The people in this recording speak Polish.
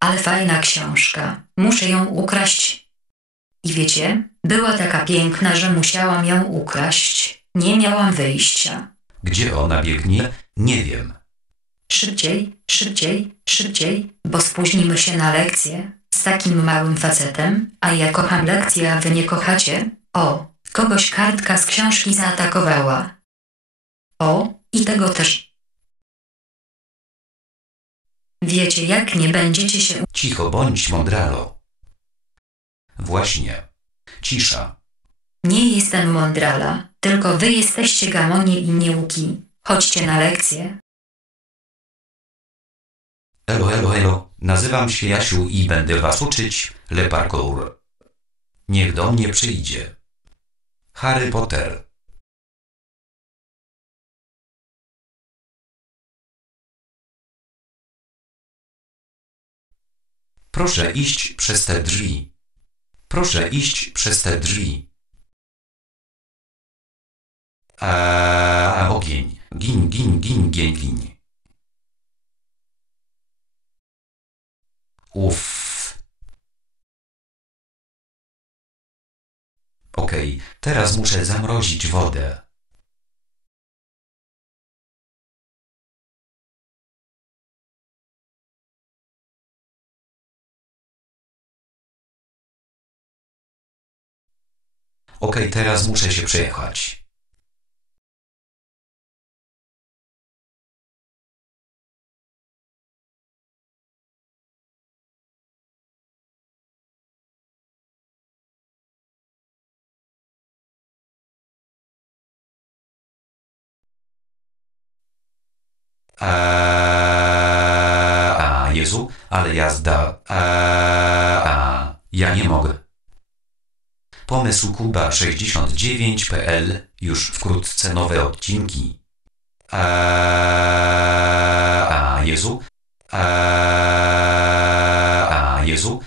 Ale fajna książka. Muszę ją ukraść. I wiecie, była taka piękna, że musiałam ją ukraść. Nie miałam wyjścia. Gdzie ona biegnie? Nie wiem. Szybciej, szybciej, szybciej, bo spóźnimy się na lekcję. Z takim małym facetem, a ja kocham lekcje, a wy nie kochacie? O, kogoś kartka z książki zaatakowała. O, i tego też. Wiecie, jak nie będziecie się Cicho bądź mądralo. Właśnie. Cisza. Nie jestem mądrala, tylko wy jesteście gamonie i nieuki. Chodźcie na lekcję. Elo, elo, elo. Nazywam się Jasiu i będę was uczyć le parkour. Niech do mnie przyjdzie. Harry Potter. Proszę iść przez te drzwi. Proszę iść przez te drzwi. A ogień. Gin, gin, gin, gin, gin. Uff. Okej, teraz muszę zamrozić wodę. Okej, teraz muszę się przejechać. Eee, a, Jezu, ale jazda. Eee, a, ja nie mogę. Pomysł Kuba69.pl, już wkrótce nowe odcinki. Eee, a, Jezu. Eee, a, Jezu,